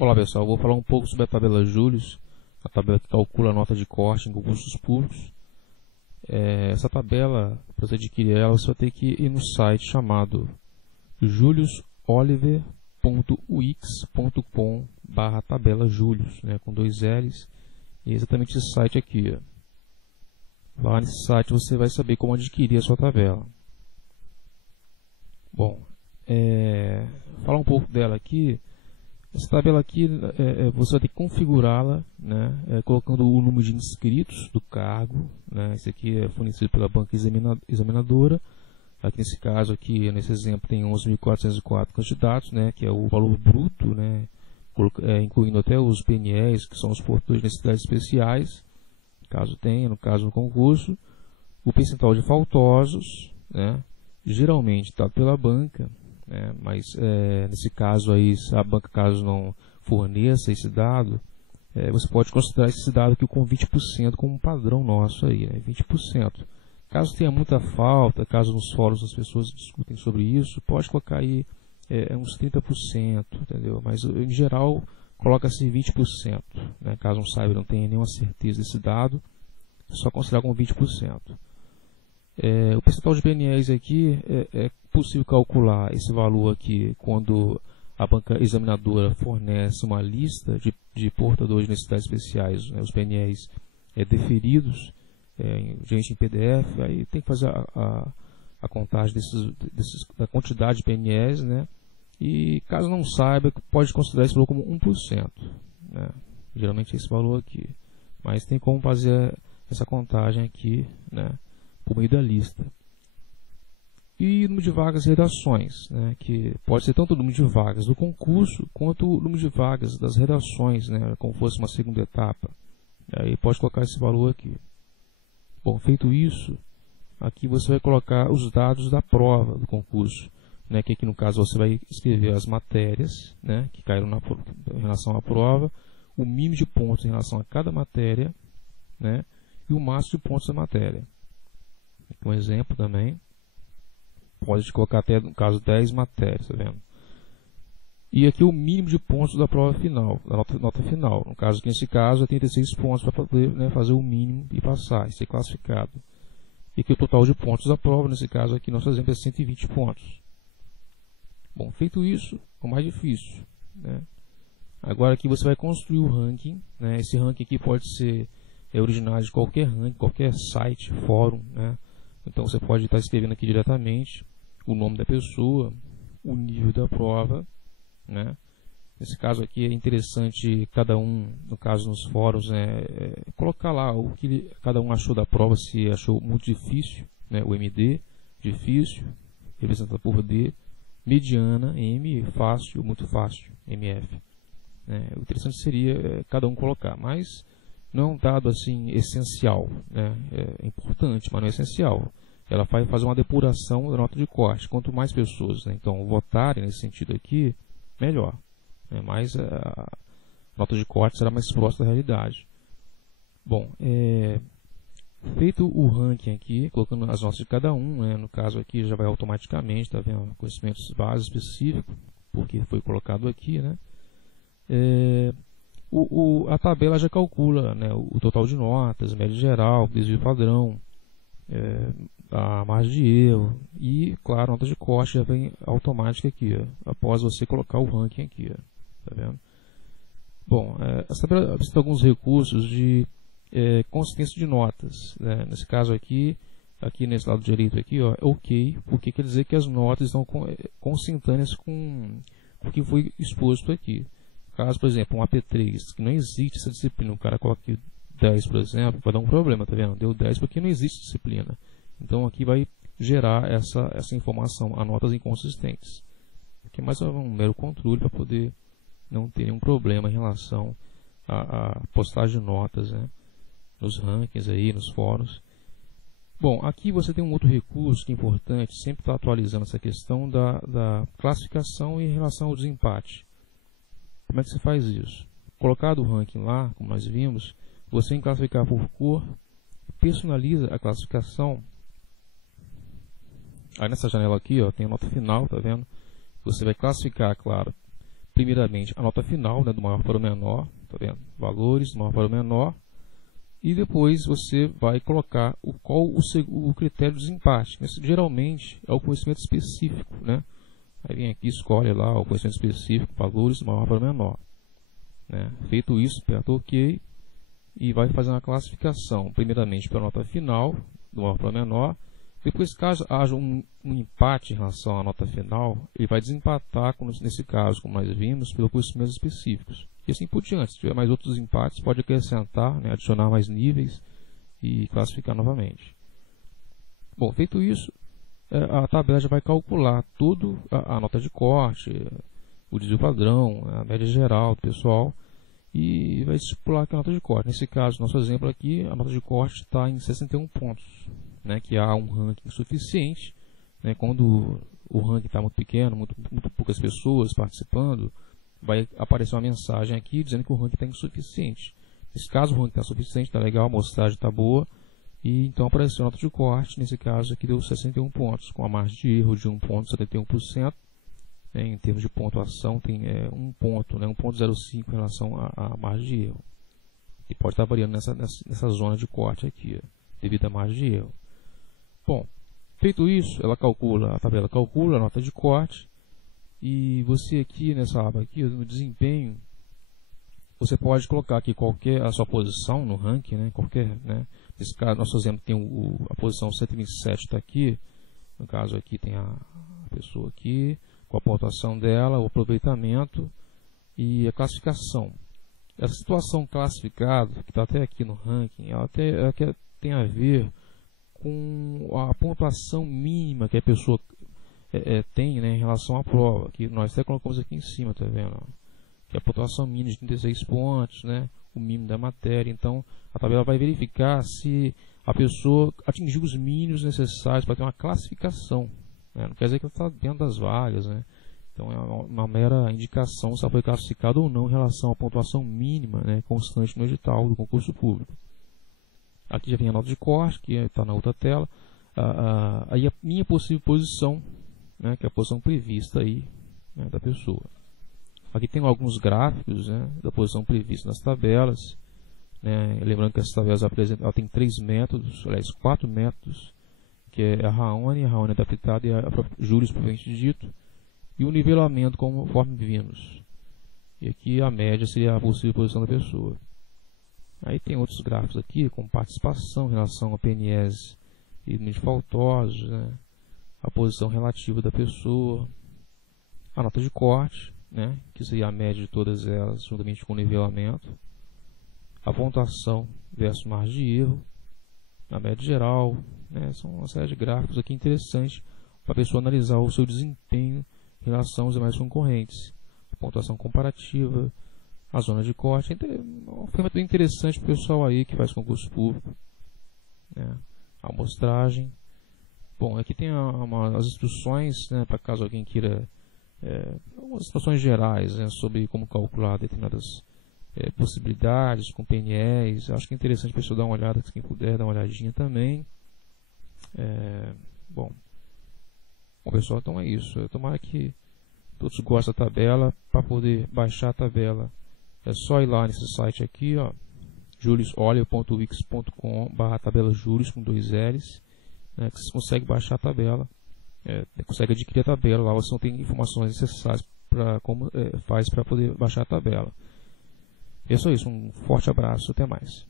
Olá pessoal, vou falar um pouco sobre a tabela Julius, a tabela que calcula a nota de corte em concursos públicos. Essa tabela, para você adquirir ela, você vai ter que ir no site chamado juliusoliver.wix.com/tabela Julius, com 2 L's, e é exatamente esse site aqui. Lá nesse site você vai saber como adquirir a sua tabela. Bom, falar um pouco dela aqui. Essa tabela aqui, você vai ter que configurá-la, colocando o número de inscritos do cargo. Esse aqui é fornecido pela banca examinadora. Aqui nesse caso, nesse exemplo, tem 11.404 candidatos, que é o valor bruto, incluindo até os PNEs, que são os portões de necessidades especiais, caso tenha, no caso do concurso. O percentual de faltosos, geralmente dado pela banca. Mas nesse caso aí, se a banca caso não forneça esse dado, você pode considerar esse dado aqui com 20% como um padrão nosso aí, 20%. Caso tenha muita falta, caso nos fóruns as pessoas discutem sobre isso, pode colocar aí uns 30%, entendeu? Mas em geral coloca-se 20%, caso não saiba, não tenha nenhuma certeza desse dado, é só considerar com 20%. O percentual de PNEs aqui é possível calcular esse valor aqui quando a banca examinadora fornece uma lista de portadores de necessidades especiais, os PNEs deferidos, gente em PDF, aí tem que fazer a contagem da quantidade de PNEs, e caso não saiba, pode considerar esse valor como 1%, geralmente é esse valor aqui, mas tem como fazer essa contagem aqui, por meio da lista. E o número de vagas e redações, que pode ser tanto o número de vagas do concurso, quanto o número de vagas das redações, como fosse uma segunda etapa. Aí pode colocar esse valor aqui. Bom, feito isso, aqui você vai colocar os dados da prova do concurso, que aqui no caso você vai escrever as matérias, que caíram em relação à prova, o mínimo de pontos em relação a cada matéria, e o máximo de pontos da matéria. Aqui um exemplo também. Pode colocar até, no caso, 10 matérias, tá vendo? E aqui o mínimo de pontos da prova final, da nota final. No caso, aqui nesse caso, é 36 pontos para poder fazer o mínimo e passar, e ser classificado. E aqui o total de pontos da prova, nesse caso aqui, nosso exemplo é 120 pontos. Bom, feito isso, é o mais difícil, Agora aqui você vai construir o ranking, Esse ranking aqui pode ser originário de qualquer ranking, qualquer site, fórum, Então você pode estar escrevendo aqui diretamente o nome da pessoa, o nível da prova, Nesse caso aqui é interessante cada um, no caso nos fóruns, colocar lá o que cada um achou da prova, se achou muito difícil, o MD, difícil, representado por D, mediana, M, fácil, muito fácil, MF. O interessante seria cada um colocar, mas não é um dado assim essencial, é importante, mas não é essencial. Ela vai fazer uma depuração da nota de corte. Quanto mais pessoas, então, votarem nesse sentido aqui, melhor. Mais a nota de corte será mais próxima da realidade. Bom, feito o ranking aqui, colocando as notas de cada um, no caso aqui já vai automaticamente, está vendo, conhecimentos básicos específicos, porque foi colocado aqui, a tabela já calcula o total de notas, média geral, desvio padrão, a margem de erro e, claro, a nota de corte já vem automática aqui, após você colocar o ranking aqui, tá vendo? Bom, essa tabela precisa de alguns recursos de consistência de notas, nesse caso aqui nesse lado direito aqui, é OK, porque quer dizer que as notas estão consentâneas com o que foi exposto aqui. Caso, por exemplo, um AP3, que não existe essa disciplina, o cara coloca aqui 10, por exemplo, vai dar um problema, tá vendo? Deu 10 porque não existe disciplina. Então aqui vai gerar essa informação, a notas inconsistentes. Aqui é mais um mero controle para poder não ter nenhum problema em relação à postagem de notas, nos rankings aí, nos fóruns. Bom, aqui você tem um outro recurso que é importante, sempre está atualizando essa questão da classificação em relação ao desempate. Como é que você faz isso? Colocado o ranking lá, como nós vimos, você em classificar por cor, personaliza a classificação. Aí nessa janela aqui, tem a nota final, tá vendo? Você vai classificar, claro, primeiramente a nota final, né, do maior para o menor, tá vendo? Valores do maior para o menor, e depois você vai colocar o critério de desempate. Esse, geralmente é o conhecimento específico, né? Aí vem aqui, escolhe lá o conhecimento específico, valores do maior para o menor, né? Feito isso, aperta OK e vai fazer uma classificação, primeiramente pela nota final, do maior para o menor. Depois, caso haja um empate em relação à nota final, ele vai desempatar, nesse caso, como nós vimos, pelos conhecimentos específicos. E assim por diante. Se tiver mais outros empates, pode acrescentar, né, adicionar mais níveis e classificar novamente. Bom, feito isso, a tabela já vai calcular tudo, a nota de corte, o desvio padrão, a média geral do pessoal, e vai estipular aqui a nota de corte. Nesse caso, nosso exemplo aqui, a nota de corte está em 61 pontos. Né, que há um ranking suficiente, né, quando o ranking está muito pequeno, muito poucas pessoas participando, vai aparecer uma mensagem aqui dizendo que o ranking está insuficiente. Nesse caso, o ranking está suficiente, está legal, a amostragem está boa, e então apareceu a nota de corte. Nesse caso aqui deu 61 pontos, com a margem de erro de 1,71%. Né, em termos de pontuação, tem 1 ponto, né, 1,05 em relação à margem de erro. E pode estar variando nessa zona de corte aqui, devido à margem de erro. Bom, feito isso, a tabela calcula a nota de corte, e você aqui nessa aba aqui, no desempenho, você pode colocar aqui a sua posição no ranking, né, né, nesse caso, nosso exemplo tem a posição 127 está aqui, no caso aqui tem a pessoa aqui, com a pontuação dela, o aproveitamento e a classificação. Essa situação classificada, que está até aqui no ranking, ela tem a ver com a pontuação mínima que a pessoa tem, né, em relação à prova, que nós até colocamos aqui em cima, tá vendo? Que é a pontuação mínima de 36 pontos, né, o mínimo da matéria. Então, a tabela vai verificar se a pessoa atingiu os mínimos necessários para ter uma classificação, né? Não quer dizer que ela está dentro das vagas, né? Então, é uma mera indicação se ela foi classificada ou não em relação à pontuação mínima, né, constante no edital do concurso público. Aqui já vem a nota de corte, que está na outra tela. Aí a minha possível posição, né, que é a posição prevista aí, né, da pessoa. Aqui tem alguns gráficos, né, da posição prevista nas tabelas. Né, lembrando que essas tabelas ela tem 3 métodos, aliás, 4 métodos, que é a Raoni adaptada e a Juris propriamente dito, e o nivelamento conforme vimos. E aqui a média seria a possível posição da pessoa. Aí tem outros gráficos aqui, com participação em relação a PNS e número de faltosos, né? A posição relativa da pessoa, a nota de corte, né? Que seria a média de todas elas, juntamente com o nivelamento, a pontuação versus margem de erro, a média geral, né? São uma série de gráficos aqui interessantes para a pessoa analisar o seu desempenho em relação aos demais concorrentes, a pontuação comparativa, a zona de corte. É uma ferramenta interessante para o pessoal aí que faz concurso público, né? A amostragem. Bom, aqui tem as instruções, né, para caso alguém queira algumas instruções gerais, né, sobre como calcular determinadas possibilidades com PNEs. Acho que é interessante a pessoa dar uma olhada, se quem puder dar uma olhadinha também. Bom, pessoal, então é isso. Tomara que todos gostem da tabela. Para poder baixar a tabela, é só ir lá nesse site aqui, ó, juliusolier.wix.com/tabela-julius com 2 L's, né, que você consegue baixar a tabela, consegue adquirir a tabela. Lá você não tem informações necessárias para como faz para poder baixar a tabela. É só isso, um forte abraço, até mais.